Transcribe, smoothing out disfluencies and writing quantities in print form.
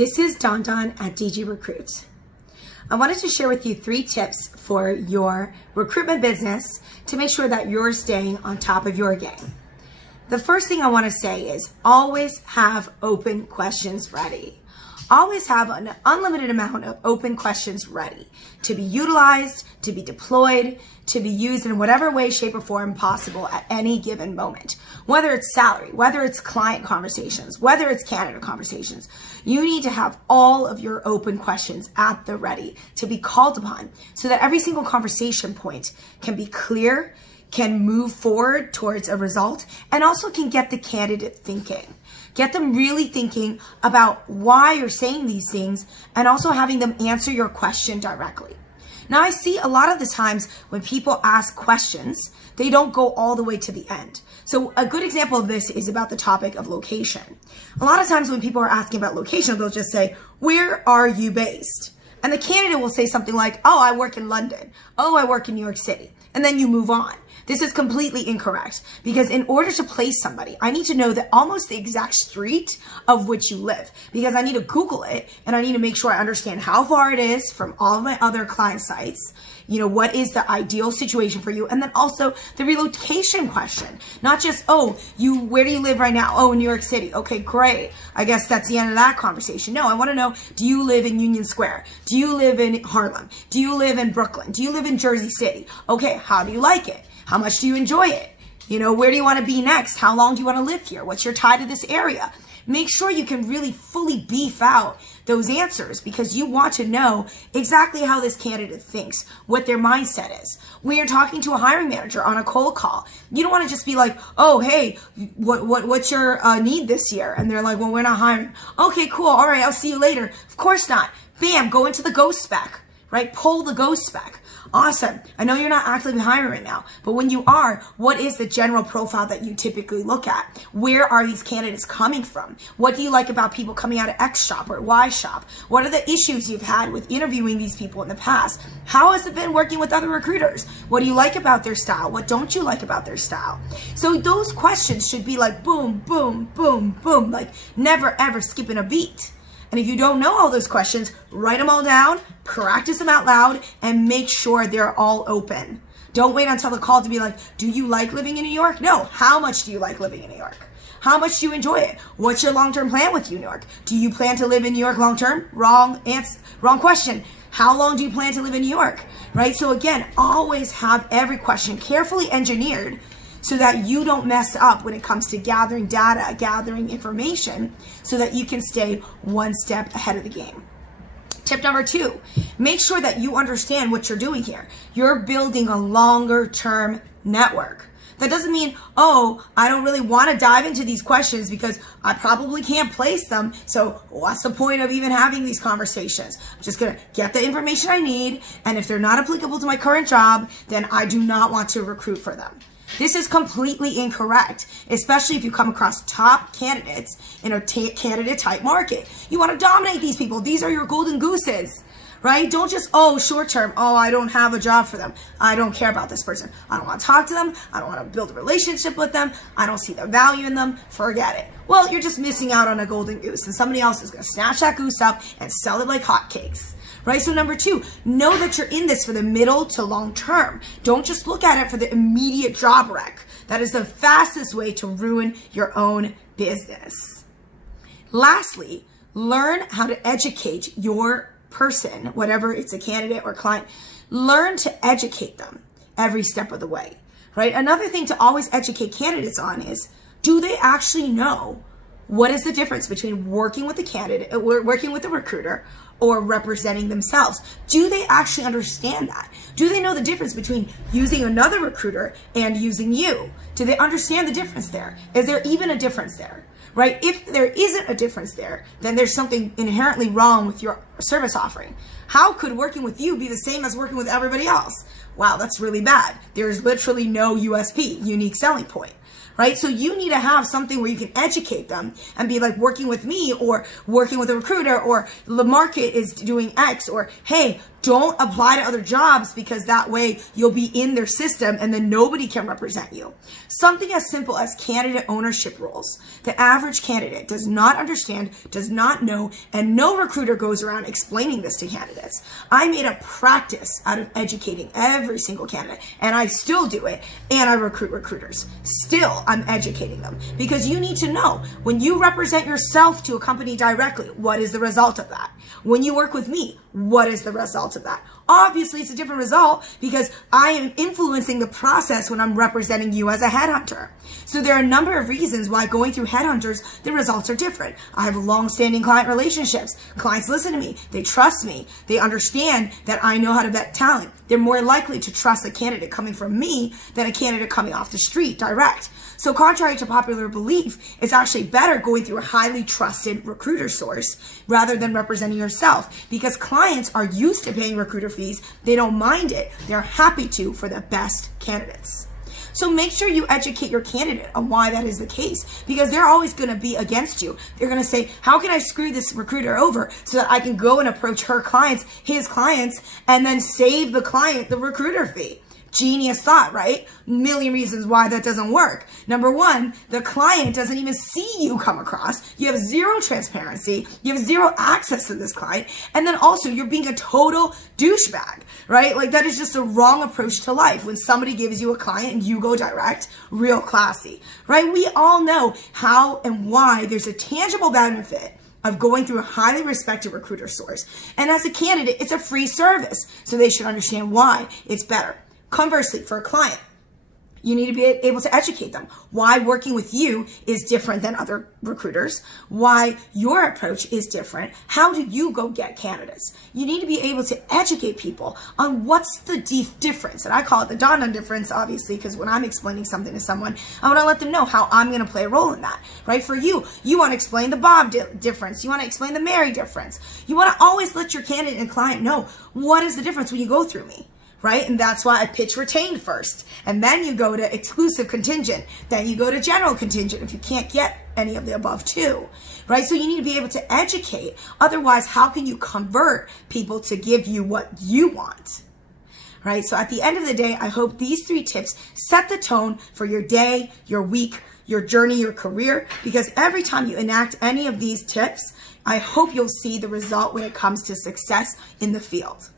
This is Dandan at DG Recruit. I wanted to share with you 3 tips for your recruitment business to make sure that you're staying on top of your game. The first thing I want to say is always have open questions ready. Always have an unlimited amount of open questions ready to be utilized, to be deployed, to be used in whatever way, shape, or form possible at any given moment. Whether it's salary, whether it's client conversations, whether it's candidate conversations, you need to have all of your open questions at the ready to be called upon so that every single conversation point can be clear, can move forward towards a result, and also can get the candidate thinking. Get them really thinking about why you're saying these things and also having them answer your question directly. Now, I see a lot of the times when people ask questions, they don't go all the way to the end. So a good example of this is about the topic of location. A lot of times when people are asking about location, they'll just say, "Where are you based?" And the candidate will say something like, "Oh, I work in London. Oh, I work in New York City." And then you move on. This is completely incorrect because in order to place somebody, I need to know that almost the exact street of which you live because I need to Google it and I need to make sure I understand how far it is from all of my other client sites. What is the ideal situation for you? And then also the relocation question, not just, where do you live right now? Oh, in New York City. Okay, great. I guess that's the end of that conversation. No, I want to know, do you live in Union Square? Do you live in Harlem? Do you live in Brooklyn? Do you live in Jersey City? Okay, how do you like it? How much do you enjoy it? Where do you want to be next? How long do you want to live here? What's your tie to this area? Make sure you can really fully beef out those answers because you want to know exactly how this candidate thinks, what their mindset is. When you're talking to a hiring manager on a cold call, you don't want to just be like, "Oh, hey, what's your need this year?" And they're like, "Well, we're not hiring." Okay, cool. All right, I'll see you later. Of course not. Bam, go into the ghost spec, right? Pull the ghost spec. Awesome. I know you're not actively hiring right now, but when you are, what is the general profile that you typically look at? Where are these candidates coming from? What do you like about people coming out of X shop or Y shop? What are the issues you've had with interviewing these people in the past? How has it been working with other recruiters? What do you like about their style? What don't you like about their style? So those questions should be like boom, boom, boom, boom, like never ever skipping a beat. And if you don't know all those questions, write them all down, practice them out loud, and make sure they're all open. Don't wait until the call to be like, "Do you like living in New York?" No, how much do you like living in New York? How much do you enjoy it? What's your long-term plan with New York? Do you plan to live in New York long-term? Wrong answer, wrong question. How long do you plan to live in New York? Right? So again, always have every question carefully engineered so that you don't mess up when it comes to gathering data, gathering information, so that you can stay one step ahead of the game. Tip number 2, make sure that you understand what you're doing here. You're building a longer term network. That doesn't mean, I don't really want to dive into these questions because I probably can't place them. So what's the point of even having these conversations? I'm just going to get the information I need. And if they're not applicable to my current job, then I do not want to recruit for them. This is completely incorrect, especially if you come across top candidates in a candidate type market. You want to dominate these people. These are your golden gooses, right? Don't just, short term. I don't have a job for them. I don't care about this person. I don't want to talk to them. I don't want to build a relationship with them. I don't see the value in them. Forget it. Well, you're just missing out on a golden goose and somebody else is going to snatch that goose up and sell it like hotcakes. Right? So number 2, know that you're in this for the middle to long term. Don't just look at it for the immediate job wreck. That is the fastest way to ruin your own business. Lastly, learn how to educate your person, whatever it's a candidate or client. Learn to educate them every step of the way. Right? Another thing to always educate candidates on is, do they actually know what is the difference between working with the candidate, working with the recruiter, or representing themselves? Do they actually understand that? Do they know the difference between using another recruiter and using you? Do they understand the difference there? Is there even a difference there? Right? If there isn't a difference there, then there's something inherently wrong with your service offering. How could working with you be the same as working with everybody else? Wow, that's really bad. There's literally no USP, unique selling point. Right? So you need to have something where you can educate them and be like, working with me or working with a recruiter, or the market is doing X, or hey, Don't apply to other jobs because that way you'll be in their system and then nobody can represent you. Something as simple as candidate ownership rules. The average candidate does not understand, does not know, and no recruiter goes around explaining this to candidates. I made a practice out of educating every single candidate, and I still do it, and I recruit recruiters. Still, I'm educating them because you need to know when you represent yourself to a company directly, what is the result of that? When you work with me, what is the result of that? Obviously, it's a different result because I am influencing the process when I'm representing you as a headhunter. So there are a number of reasons why going through headhunters, the results are different. I have long-standing client relationships. Clients listen to me. They trust me. They understand that I know how to vet talent. They're more likely to trust a candidate coming from me than a candidate coming off the street direct. So contrary to popular belief, it's actually better going through a highly trusted recruiter source rather than representing yourself because clients are used to paying recruiter fees. They don't mind it. They're happy to for the best candidates. So make sure you educate your candidate on why that is the case because they're always going to be against you. They're going to say, how can I screw this recruiter over so that I can go and approach her clients, his clients, and then save the client the recruiter fee? Genius thought, right? Million reasons why that doesn't work. Number one, the client doesn't even see you come across. You have zero transparency. You have zero access to this client. And then also you're being a total douchebag, right? Like that is just a wrong approach to life. When somebody gives you a client and you go direct, real classy, right? We all know how and why there's a tangible benefit of going through a highly respected recruiter source. And as a candidate, it's a free service. So they should understand why it's better. Conversely, for a client, you need to be able to educate them why working with you is different than other recruiters, why your approach is different. How do you go get candidates? You need to be able to educate people on what's the difference. And I call it the Dandan difference, obviously, because when I'm explaining something to someone, I want to let them know how I'm going to play a role in that, right? For you, you want to explain the Bob difference. You want to explain the Mary difference. You want to always let your candidate and client know what is the difference when you go through me. Right? And that's why I pitch retained first. And then you go to exclusive contingent. Then you go to general contingent if you can't get any of the above two. Right? So you need to be able to educate. Otherwise, how can you convert people to give you what you want? Right? So at the end of the day, I hope these 3 tips set the tone for your day, your week, your journey, your career, because every time you enact any of these tips, I hope you'll see the result when it comes to success in the field.